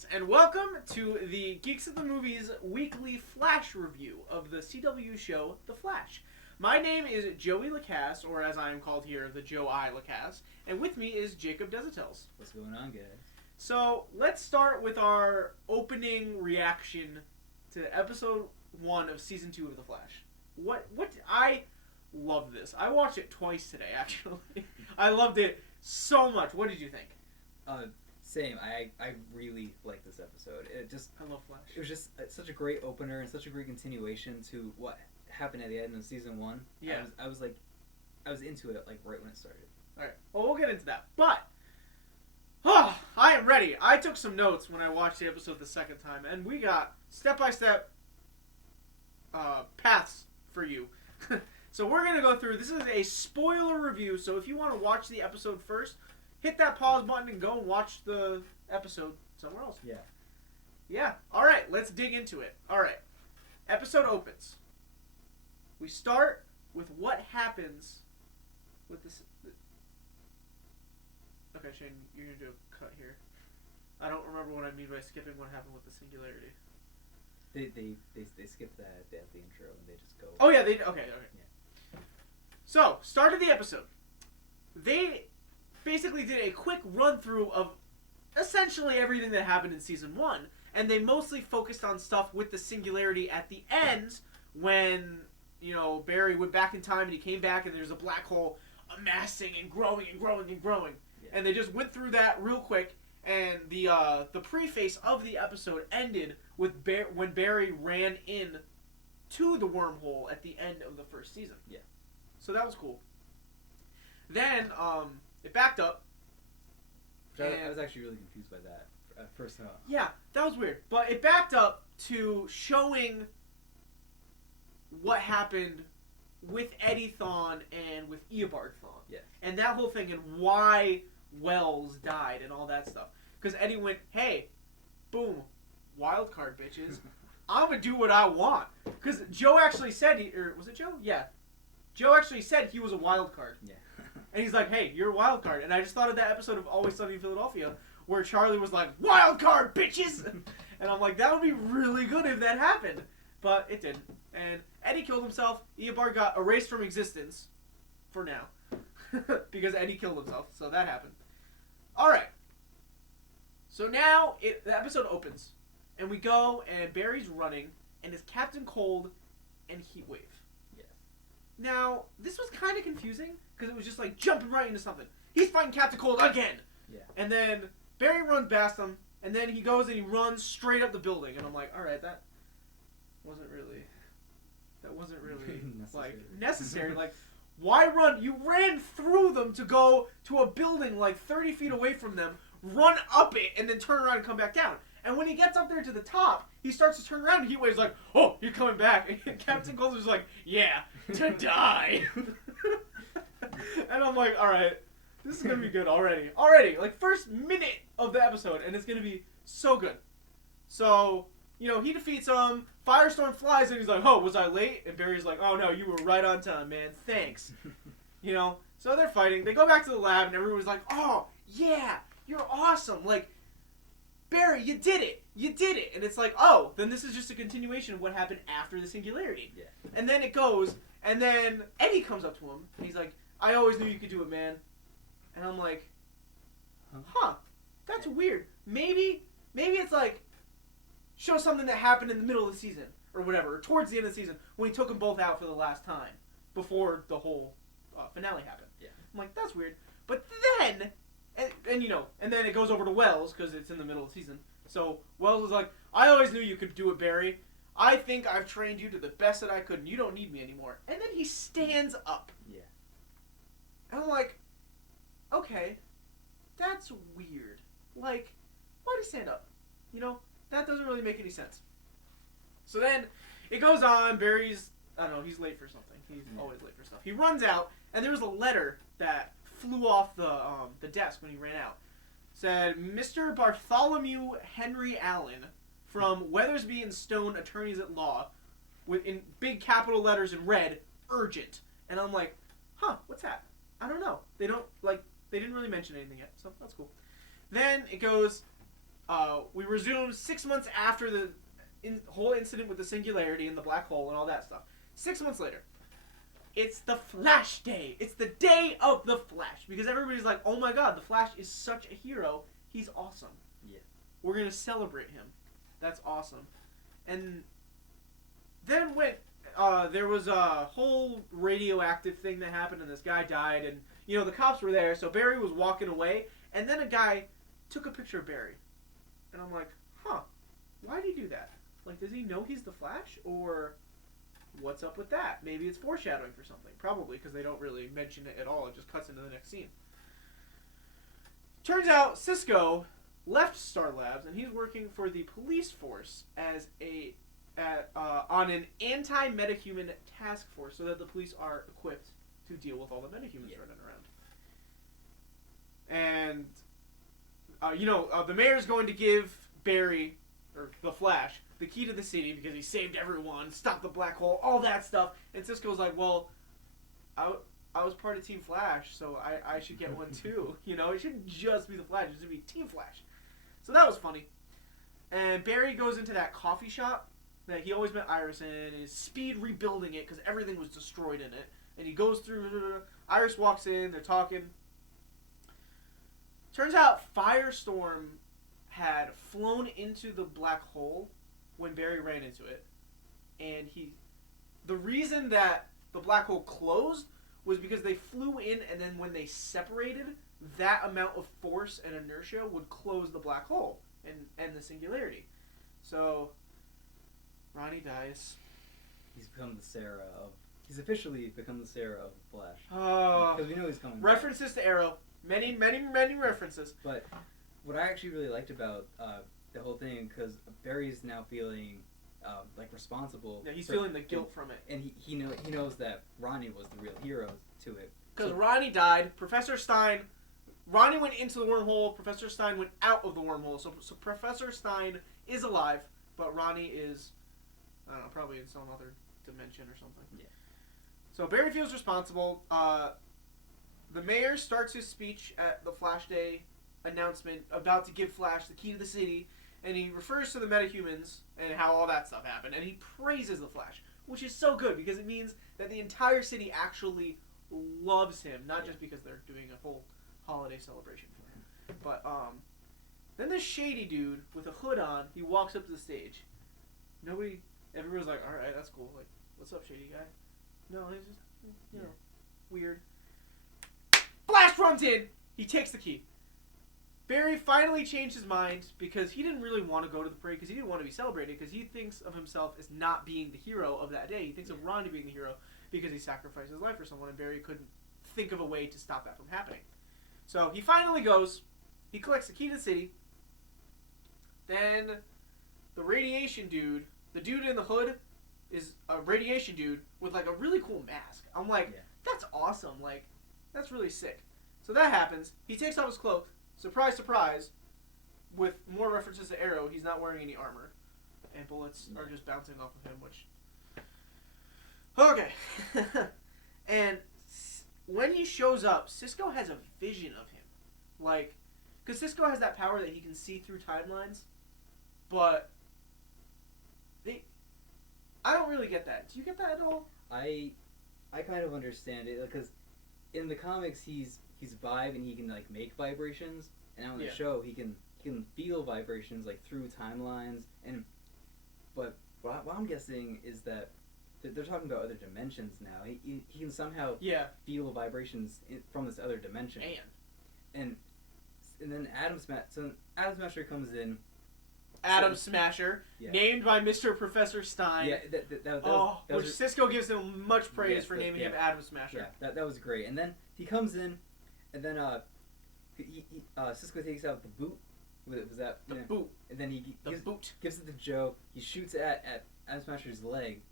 Greetings and welcome to the Geeks of the Movies weekly Flash review of the CW show The Flash. My name is Joey Lacasse, or as I am called here, the Joe I. Lacasse, and with me is Jacob Desitels. What's going on, guys? So let's start with our opening reaction to episode 1 of season 2 of The Flash. I love this. I watched it twice today, actually. I loved it so much. What did you think? Same. I really liked this episode. I love Flash. It was just such a great opener and such a great continuation to what happened at the end of season 1. Yeah. I was into it like right when it started. All right. Well, we'll get into that. But I am ready. I took some notes when I watched the episode the second time, and we got step-by-step paths for you. So we're going to go through. This is a spoiler review, so if you want to watch the episode first, hit that pause button and go and watch the episode somewhere else. Yeah. Yeah. All right. Let's dig into it. All right. Episode opens. We start with what happens with this. Okay, Shane, you're going to do a cut here. I don't remember what I mean by skipping what happened with the singularity. They skip that at the intro and they just go. Oh, yeah. Okay. Yeah. So, start of the episode. They basically did a quick run-through of essentially everything that happened in season 1, and they mostly focused on stuff with the singularity at the end when, you know, Barry went back in time and he came back and there's a black hole amassing and growing and growing and growing. Yeah. And they just went through that real quick, and the preface of the episode ended with when Barry ran in to the wormhole at the end of the first season. Yeah. So that was cool. Then, it backed up. I was actually really confused by that at first. Yeah, that was weird. But it backed up to showing what happened with Eddie Thawne and with Eobard Thawne. Yeah. And that whole thing and why Wells died and all that stuff. Because Eddie went, hey, boom, wild card, bitches. I'm going to do what I want. Because Joe actually said, was it Joe? Yeah. Joe actually said he was a wild card. Yeah. And he's like, hey, you're a wild card. And I just thought of that episode of Always Sunny in Philadelphia where Charlie was like, wild card, bitches! And I'm like, that would be really good if that happened. But it didn't. And Eddie killed himself. Eobard got erased from existence. For now. Because Eddie killed himself. So that happened. Alright. So now the episode opens. And we go and Barry's running. And it's Captain Cold and Heatwave. Now, this was kind of confusing, because it was just like jumping right into something. He's fighting Captain Cold again! Yeah. And then Barry runs past him, and then he goes and he runs straight up the building. And I'm like, alright, that wasn't really necessary. Like, why run? You ran through them to go to a building like 30 feet away from them, run up it, and then turn around and come back down. And when he gets up there to the top, he starts to turn around and Heatwave's like, oh, you're coming back. And Captain Cold is like, yeah, to die. And I'm like, alright, this is going to be good already. Already, like first minute of the episode, and it's going to be so good. So, you know, he defeats him, Firestorm flies, and he's like, oh, was I late? And Barry's like, oh no, you were right on time, man, thanks. You know, so they're fighting. They go back to the lab, and everyone's like, oh, yeah, you're awesome. Like, Barry, you did it! You did it! And it's like, oh, then this is just a continuation of what happened after the singularity. Yeah. And then it goes, and then Eddie comes up to him, and he's like, I always knew you could do it, man. And I'm like, huh, that's weird. Maybe it's like, show something that happened in the middle of the season, or whatever, or towards the end of the season, when he took them both out for the last time, before the whole finale happened. Yeah. I'm like, that's weird. But then... And you know, and then it goes over to Wells, because it's in the middle of the season. So, Wells is like, I always knew you could do it, Barry. I think I've trained you to the best that I could, and you don't need me anymore. And then he stands up. Yeah. And I'm like, okay, that's weird. Like, why'd he stand up? You know, that doesn't really make any sense. So then, it goes on, Barry's, I don't know, he's late for something. He's always late for stuff. He runs out, and there was a letter that flew off the desk when he ran out. Said, Mr. Bartholomew Henry Allen from Weathersby and Stone Attorneys at Law, in big capital letters in red, urgent. And I'm like, huh, what's that? I don't know. They didn't really mention anything yet, so that's cool. Then it goes, we resume 6 months after the whole incident with the singularity and the black hole and all that stuff. 6 months later. It's the Flash Day. It's the day of the Flash. Because everybody's like, oh my god, the Flash is such a hero. He's awesome. Yeah. We're going to celebrate him. That's awesome. And then when there was a whole radioactive thing that happened and this guy died and, you know, the cops were there. So Barry was walking away and then a guy took a picture of Barry. And I'm like, huh, why'd he do that? Like, does he know he's the Flash? Or what's up with that? Maybe it's foreshadowing for something. Probably, because they don't really mention it at all. It just cuts into the next scene. Turns out Cisco left Star Labs, and he's working for the police force as on an anti-metahuman task force, so that the police are equipped to deal with all the metahumans running around. And the mayor's going to give Barry, or the Flash, the key to the city because he saved everyone, stopped the black hole, all that stuff. And Cisco's like, well, I was part of Team Flash, so I should get one too. You know, it shouldn't just be the Flash, it should be Team Flash. So that was funny. And Barry goes into that coffee shop that he always met Iris in, and is speed rebuilding it because everything was destroyed in it. And he goes through, Iris walks in, they're talking. Turns out Firestorm had flown into the black hole when Barry ran into it, and the reason that the black hole closed was because they flew in, and then when they separated, that amount of force and inertia would close the black hole and end the singularity. So Ronnie dies. He's officially become the Sarah of the Flash. Oh, because we know he's coming. References to Arrow, many references. But what I actually really liked about the whole thing, because Barry's now feeling responsible. Yeah, he's feeling the guilt from it, and he knows that Ronnie was the real hero to it. Because Ronnie died. Ronnie went into the wormhole. Professor Stein went out of the wormhole. So Professor Stein is alive, but Ronnie is, I don't know, probably in some other dimension or something. Yeah. So Barry feels responsible. The mayor starts his speech at the Flash Day announcement, about to give Flash the key to the city, and he refers to the metahumans and how all that stuff happened, and he praises the Flash, which is so good because it means that the entire city actually loves him, not just because they're doing a whole holiday celebration for him. But then this shady dude with a hood on, he walks up to the stage. Everybody's like, all right, that's cool. Like, what's up, shady guy? No, he's just, you know, weird. Flash runs in. He takes the key. Barry finally changed his mind because he didn't really want to go to the parade because he didn't want to be celebrated because he thinks of himself as not being the hero of that day. He thinks of Ronnie being the hero because he sacrificed his life for someone, and Barry couldn't think of a way to stop that from happening. So he finally goes. He collects the key to the city. Then the radiation dude, the dude in the hood, is a radiation dude with like a really cool mask. I'm like, that's awesome. Like, that's really sick. So that happens. He takes off his cloak. Surprise, surprise. With more references to Arrow, he's not wearing any armor. And bullets are just bouncing off of him, which... Okay. And when he shows up, Cisco has a vision of him. Like, because Cisco has that power that he can see through timelines. But... I don't really get that. Do you get that at all? I kind of understand it, because in the comics he's Vibe and he can like make vibrations, and on the show he can feel vibrations like through timelines. But what I'm guessing is that they're talking about other dimensions now. He can somehow feel vibrations from this other dimension. And then Atom Smasher comes in. Atom Smasher, named by Mr. Professor Stein. Yeah, that was Cisco gives him much praise for naming him Atom Smasher. Yeah, that was great. And then he comes in, and then Cisco takes out the boot. Was that the boot? And then he gives it to Joe. He shoots at Atom Smasher's leg,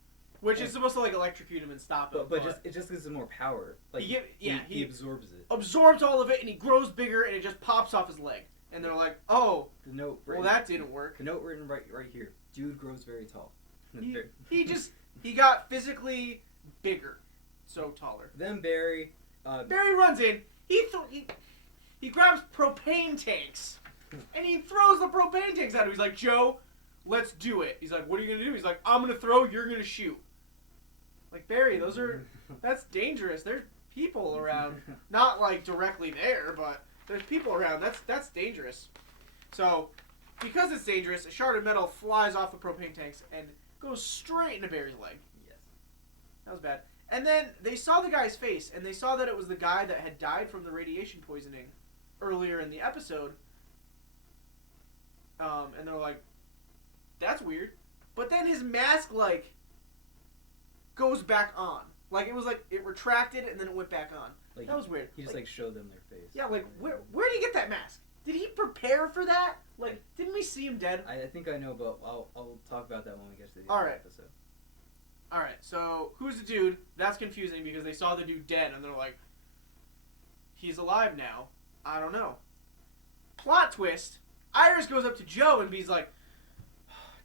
which is supposed to like electrocute him and stop him. But it just gives him more power. Like he absorbs it. Absorbs all of it, and he grows bigger, and it just pops off his leg. And they're like, oh, the note written, well, that didn't work. The note written right here. Dude grows very tall. He got physically bigger, so taller. Then Barry runs in. He grabs propane tanks And he throws the propane tanks at him. He's like, Joe, let's do it. He's like, what are you going to do? He's like, I'm going to throw, you're going to shoot. Like, Barry, that's dangerous. There's people around. Not, like, directly there, but there's people around. That's dangerous. So, because it's dangerous, a shard of metal flies off the propane tanks and goes straight into Barry's leg. Yes. That was bad. And then they saw the guy's face, and they saw that it was the guy that had died from the radiation poisoning earlier in the episode. And they're like, that's weird. But then his mask, like, goes back on. Like, it was like, it retracted and then it went back on. Like, that was weird. He just, like, showed them their face. Yeah, like, where did he get that mask? Did he prepare for that? Like, didn't we see him dead? I think I know, but I'll talk about that when we get to the All end right. of the episode. Alright, so, who's the dude? That's confusing because they saw the dude dead and they're like, he's alive now. I don't know. Plot twist. Iris goes up to Joe and he's like,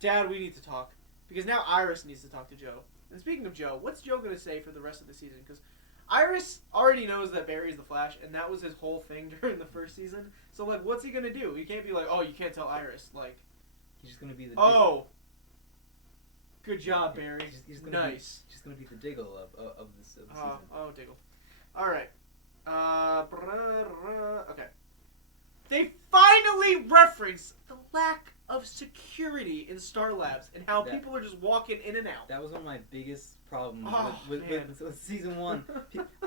Dad, we need to talk. Because now Iris needs to talk to Joe. And speaking of Joe, what's Joe going to say for the rest of the season? Because Iris already knows that Barry's the Flash, and that was his whole thing during the first season. So, like, what's he going to do? He can't be like, oh, you can't tell Iris. Like, he's just going to be the oh, good job, Barry. He's gonna nice. He's just going to be the Diggle of this season. Oh, Diggle. Alright. Okay. They finally reference the lack of security in Star Labs and how people are just walking in and out. That was one of my biggest problems with season 1.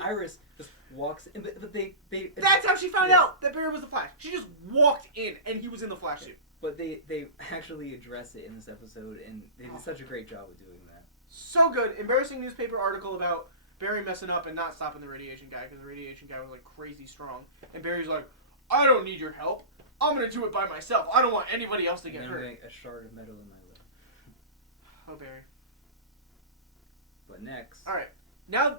Iris just walks in, but they that's how she found out that Barry was the Flash. She just walked in and he was in the Flash suit. But they actually address it in this episode, and they did such a great job of doing that. So good. Embarrassing newspaper article about Barry messing up and not stopping the radiation guy because the radiation guy was like crazy strong. And Barry's like, I don't need your help. I'm going to do it by myself. I don't want anybody else to get hurt. A shard of metal in my leg. Oh, Barry. But next. Alright. Now,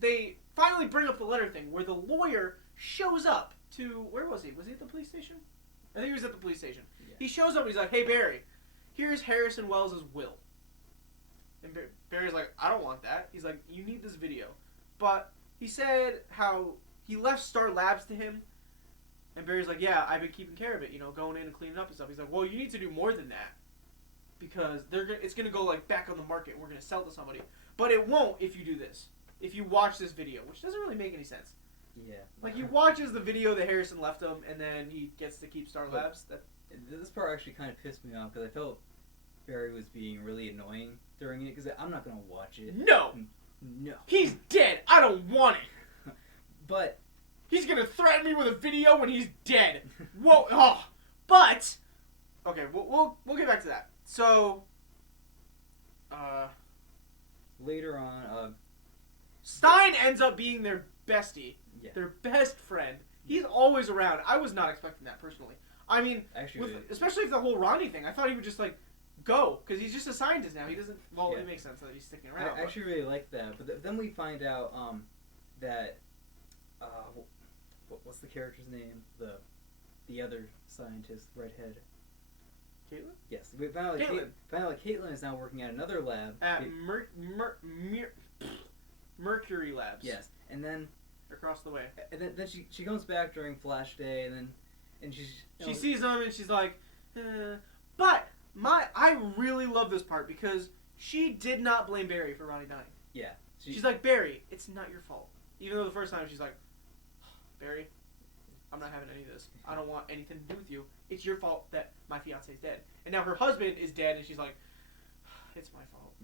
they finally bring up the letter thing where the lawyer shows up to... Where was he? Was he at the police station? I think he was at the police station. Yeah. He shows up and he's like, hey, Barry, here's Harrison Wells' will. And Barry's like, I don't want that. He's like, you need this video. But he said how he left Star Labs to him. And Barry's like, yeah, I've been keeping care of it, you know, going in and cleaning up and stuff. He's like, well, you need to do more than that. Because it's going to go, like, back on the market and we're going to sell it to somebody. But it won't if you do this. If you watch this video, which doesn't really make any sense. Yeah. Like, he watches the video that Harrison left him, and then he gets to keep Star Labs. This part actually kind of pissed me off, because I felt Barry was being really annoying during it, because I'm not going to watch it. No! No. He's dead! I don't want it! But... He's going to threaten me with a video when he's dead! Whoa! Oh! But... Okay, we'll get back to that. So... Later on, Stein ends up being their bestie. Yeah. Their best friend. He's always around. I was not expecting that, personally. I mean, especially if the whole Ronnie thing, I thought he would just, like, go. Because he's just a scientist now. He doesn't... Well, it makes sense that he's sticking around. I actually really like that. But then we find out that... what's the character's name? The other scientist, redhead. Caitlin? Yes. We found out Caitlin is now working at another lab. At Mercury Labs. Yes. And then... Across the way. And then she comes back during Flash Day, and she sees him and she's like, But I really love this part because she did not blame Barry for Ronnie dying. Yeah. She's like, Barry, it's not your fault. Even though the first time she's like, Barry, I'm not having any of this. I don't want anything to do with you. It's your fault that my fiance is dead. And now her husband is dead, and she's like, it's my fault.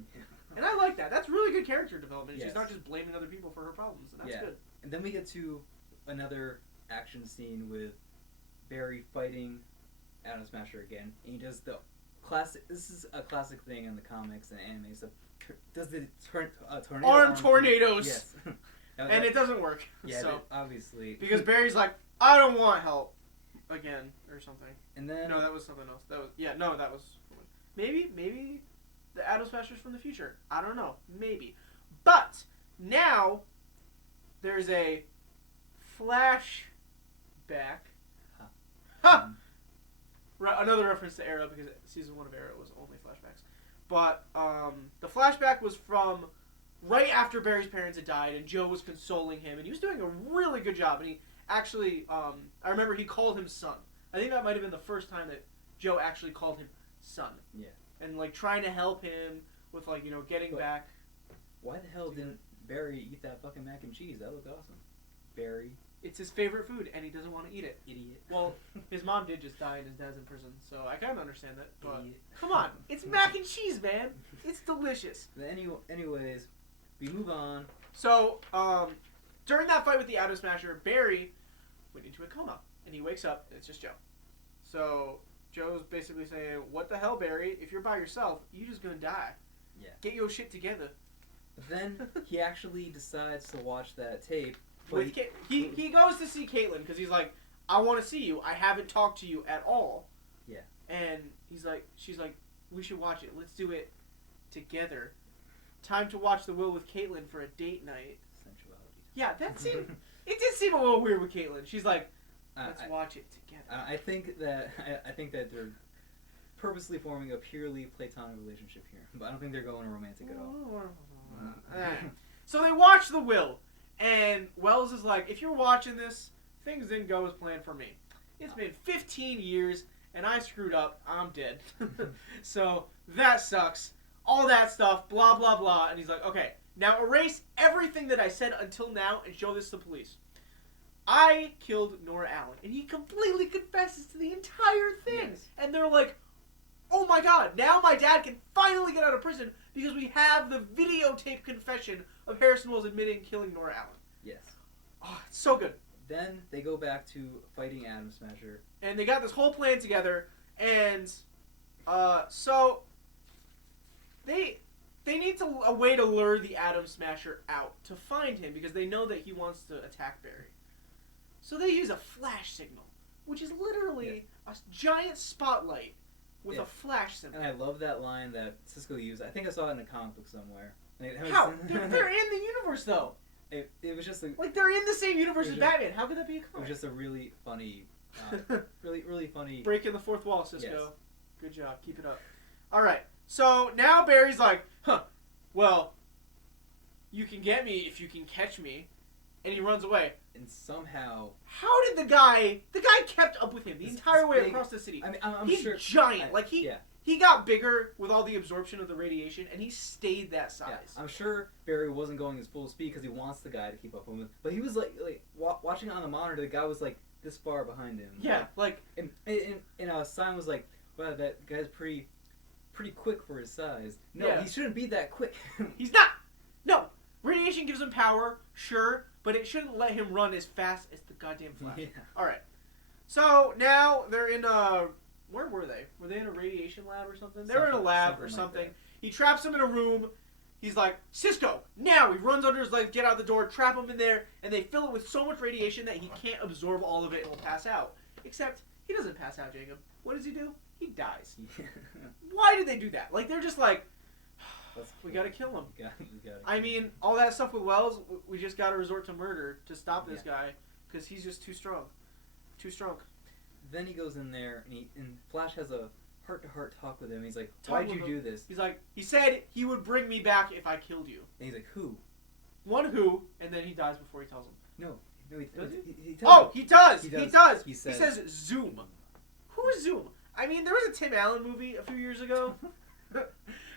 And I like that. That's really good character development. Yes. She's not just blaming other people for her problems, and that's good. And then we get to another action scene with Barry fighting Atom Smasher again, and he does the classic. This is a classic thing in the comics and anime. So does the tornado arm tornadoes? Yes. And it doesn't work. Yeah, so. Obviously. Because Barry's like, I don't want help again or something. And then no, that was something else. That was maybe the Atom Smashers from the future. I don't know. Maybe. But now there's a flashback. Ha! Another reference to Arrow because season 1 of Arrow was only flashbacks. But the flashback was from right after Barry's parents had died, and Joe was consoling him, and he was doing a really good job. And he actually, I remember he called him son. I think that might have been the first time that Joe actually called him son. Yeah. And like trying to help him with like getting back. Why the hell didn't Barry eat that fucking mac and cheese? That looked awesome. Barry. It's his favorite food, and he doesn't want to eat it. Idiot. Well, his mom did just die, and his dad's in prison, so I kind of understand that. But Idiot. come on, it's mac and cheese, man. It's delicious. Anyways, we move on. So, during that fight with the Atom Smasher, Barry went into a coma, and he wakes up, and it's just Joe. So Joe's basically saying, "What the hell, Barry? If you're by yourself, you're just gonna die. Yeah. Get your shit together." But then he actually decides to watch that tape. With he goes to see Caitlin because he's like, "I want to see you. I haven't talked to you at all." Yeah. And she's like, "We should watch it. Let's do it together. Time to watch The Will with Caitlin for a date night." Sensuality. Yeah, that seemed. It did seem a little weird with Caitlin. She's like, "Let's watch it together." I think that they're purposely forming a purely platonic relationship here, but I don't think they're going romantic at all. So they watch The Will, and Wells is like, "If you're watching this, things didn't go as planned for me. It's been 15 years, and I screwed up. I'm dead. So that sucks. All that stuff, blah, blah, blah." And he's like, "Okay, now erase everything that I said until now and show this to the police. I killed Nora Allen." And he completely confesses to the entire thing. Yes. And they're like, "Oh my god, now my dad can finally get out of prison because we have the videotape confession of Harrison Wells admitting killing Nora Allen." Yes. Oh, it's so good. Then they go back to fighting Atom Smasher. And they got this whole plan together, and so they need a way to lure the Atom Smasher out to find him because they know that he wants to attack Barry. So they use a flash signal, which is literally a giant spotlight with a flash symbol. And I love that line that Cisco used. I think I saw it in a comic book somewhere. How? They're in the universe, though. It was just like they're in the same universe as Batman. How could that be a comic? It was just a really funny, really funny. Breaking the fourth wall, Cisco. Yes. Good job. Keep it up. All right. So now Barry's like, well, you can get me if you can catch me, and he runs away. And somehow, how did the guy kept up with him the entire way across the city? I mean, I'm he's sure giant. He got bigger with all the absorption of the radiation, and he stayed that size. Yeah, I'm sure Barry wasn't going his full speed because he wants the guy to keep up with him. But he was like watching on the monitor. The guy was like this far behind him. Yeah, and Simon was like, "Wow, that guy's pretty quick for his size." No, he shouldn't be that quick. He's not. No, radiation gives him power, sure, but it shouldn't let him run as fast as the goddamn Flash. Yeah. All right. So now they're in a. Where were they? Were they in a radiation lab or something? They were in a lab or something. Like he traps him in a room. He's like, "Cisco, now!" He runs under his legs, get out the door, trap him in there, and they fill it with so much radiation that he can't absorb all of it and will pass out. Except, he doesn't pass out, Jacob. What does he do? He dies. Why did they do that? Like, they're just like, we gotta kill him. We gotta I mean, all that stuff with Wells, we just gotta resort to murder to stop this guy, because he's just too strong. Too strong. Then he goes in there, and Flash has a heart-to-heart talk with him. He's like, "Why'd you do this?" He's like, he said he would bring me back if I killed you. And he's like, "Who?" One who, and then he dies before he tells him. No, he does he tells him. He does! He does! He says Zoom. Who is Zoom? I mean, there was a Tim Allen movie a few years ago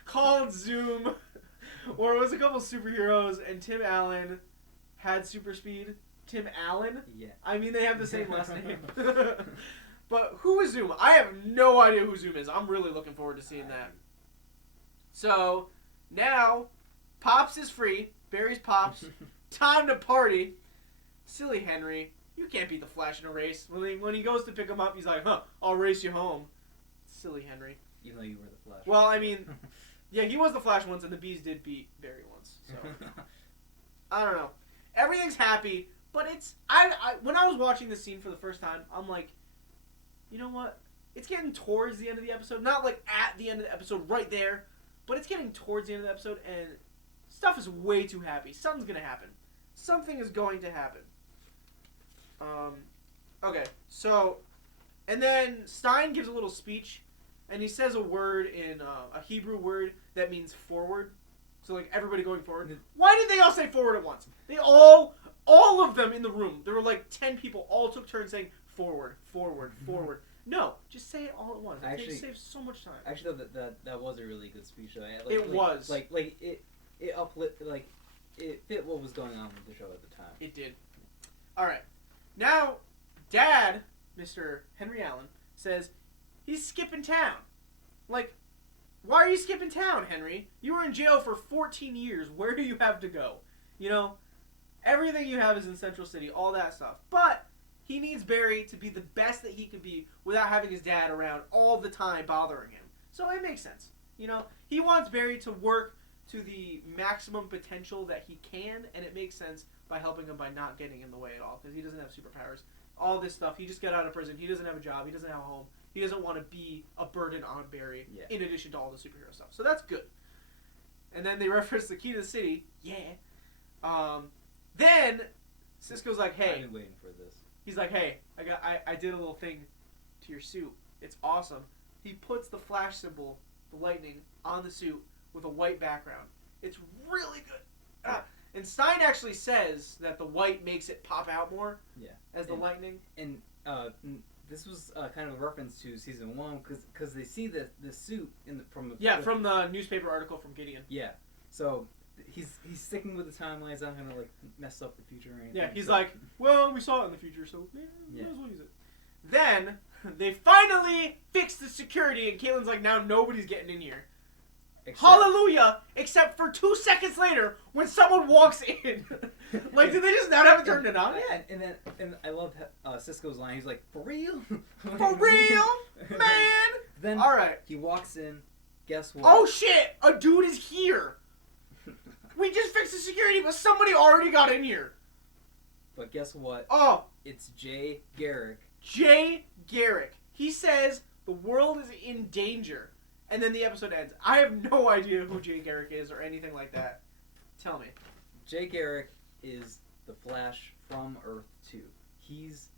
called Zoom, where it was a couple superheroes, and Tim Allen had super speed. Tim Allen? Yeah. I mean, they have the same last name. But who is Zoom? I have no idea who Zoom is. I'm really looking forward to seeing that. So, now, Pops is free. Barry's Pops. Time to party. Silly Henry. You can't beat the Flash in a race. When he goes to pick him up, he's like, I'll race you home. Silly Henry. Even though you were the Flash. Well, I mean, yeah, he was the Flash once, and the Bees did beat Barry once. So, I don't know. Everything's happy. But it's when I was watching this scene for the first time, I'm like, you know what? It's getting towards the end of the episode. Not like at the end of the episode right there, but it's getting towards the end of the episode, and stuff is way too happy. Something's going to happen. Something is going to happen. Okay, so, and then Stein gives a little speech, and he says a word in a Hebrew word that means forward. So, like, everybody going forward. Why did they all say forward at once? All of them in the room, there were like 10 people, all took turns saying forward, forward, forward. No, just say it all at once. Actually, It saves so much time. Actually, that was a really good speech. It was. It fit what was going on with the show at the time. It did. All right. Now, Dad, Mr. Henry Allen, says he's skipping town. Like, why are you skipping town, Henry? You were in jail for 14 years. Where do you have to go? You know, everything you have is in Central City, all that stuff. But he needs Barry to be the best that he could be without having his dad around all the time bothering him. So it makes sense. You know, he wants Barry to work to the maximum potential that he can, and it makes sense by helping him by not getting in the way at all, because he doesn't have superpowers. All this stuff, he just got out of prison, he doesn't have a job, he doesn't have a home, he doesn't want to be a burden on Barry, in addition to all the superhero stuff. So that's good. And then they reference the key to the city, then Cisco's like, hey, I've been waiting for this. He's like, hey, I did a little thing to your suit. It's awesome. He puts the flash symbol, the lightning, on the suit with a white background. It's really good. And Stein actually says that the white makes it pop out more as the lightning. And this was kind of a reference to season 1 because they see the suit from the newspaper article from Gideon. Yeah. So he's sticking with the timelines, not gonna like mess up the future or anything. Yeah, he's like, well, we saw it in the future, so might as well use it. Then they finally fix the security, and Caitlin's like, now nobody's getting in here. Hallelujah! Except for 2 seconds later, when someone walks in. Like, did they just not have it turned on yet? And I love Cisco's line. He's like, for real? For real? Man! Then alright. He walks in. Guess what? Oh shit! A dude is here! We just fixed the security, but somebody already got in here. But guess what? Oh! It's Jay Garrick. Jay Garrick. He says the world is in danger. And then the episode ends. I have no idea who Jay Garrick is or anything like that. Tell me. Jay Garrick is the Flash from Earth 2. He's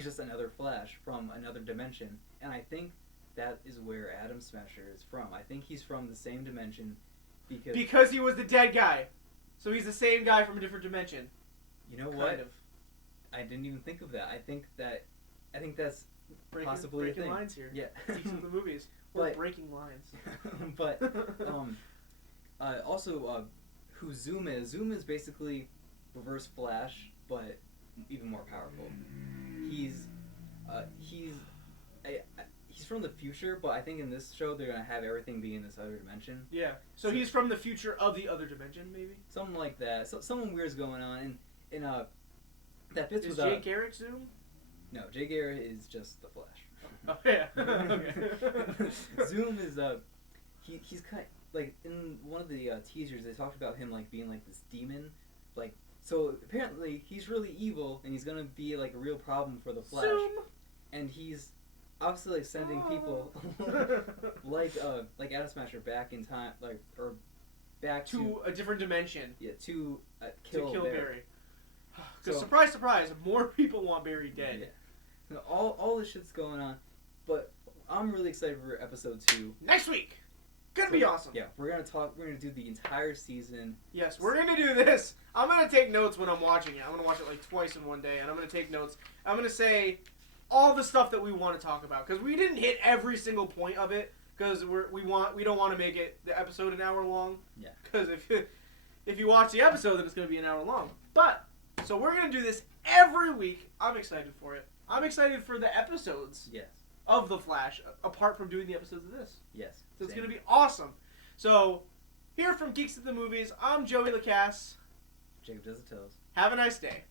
just another Flash from another dimension. And I think that is where Atom Smasher is from. I think he's from the same dimension because he was the dead guy. So he's the same guy from a different dimension. You know what? Kind of. I didn't even think of that. I think that's possibly breaking lines here. Yeah. Geeks of the movies. We're breaking lines. But also who Zoom is. Zoom is basically Reverse Flash, but even more powerful. He's from the future, but I think in this show they're gonna have everything be in this other dimension. Yeah. So he's from the future of the other dimension, maybe. Something like that. So something weird's going on, and that fits with. Is Jay Garrick Zoom? No, Jay Garrick is just the Flash. Oh yeah. Okay. Zoom is he's kind of, like in one of the teasers they talked about him like being like this demon, like so apparently he's really evil and he's gonna be like a real problem for the Flash. Zoom. And he's obviously like sending people like Atom Smasher back in time, like or back to a different dimension. Yeah, to kill Barry. Because surprise, surprise, more people want Barry dead. Yeah. You know, all this shit's going on, but I'm really excited for episode 2 next week. Gonna be awesome. Yeah, we're gonna do the entire season. Yes, we're gonna do this. I'm gonna take notes when I'm watching it. I'm gonna watch it like twice in one day, and I'm gonna take notes. I'm gonna say all the stuff that we want to talk about because we didn't hit every single point of it because we don't want to make it the episode an hour long. Yeah. Because if you watch the episode, then it's gonna be an hour long. But so we're gonna do this every week. I'm excited for it. I'm excited for the episodes. Yes. Of The Flash, apart from doing the episodes of this. Yes. So it's going to be awesome. So, here from Geeks of the Movies, I'm Joey Lacasse. Jacob Desatellis. Have a nice day.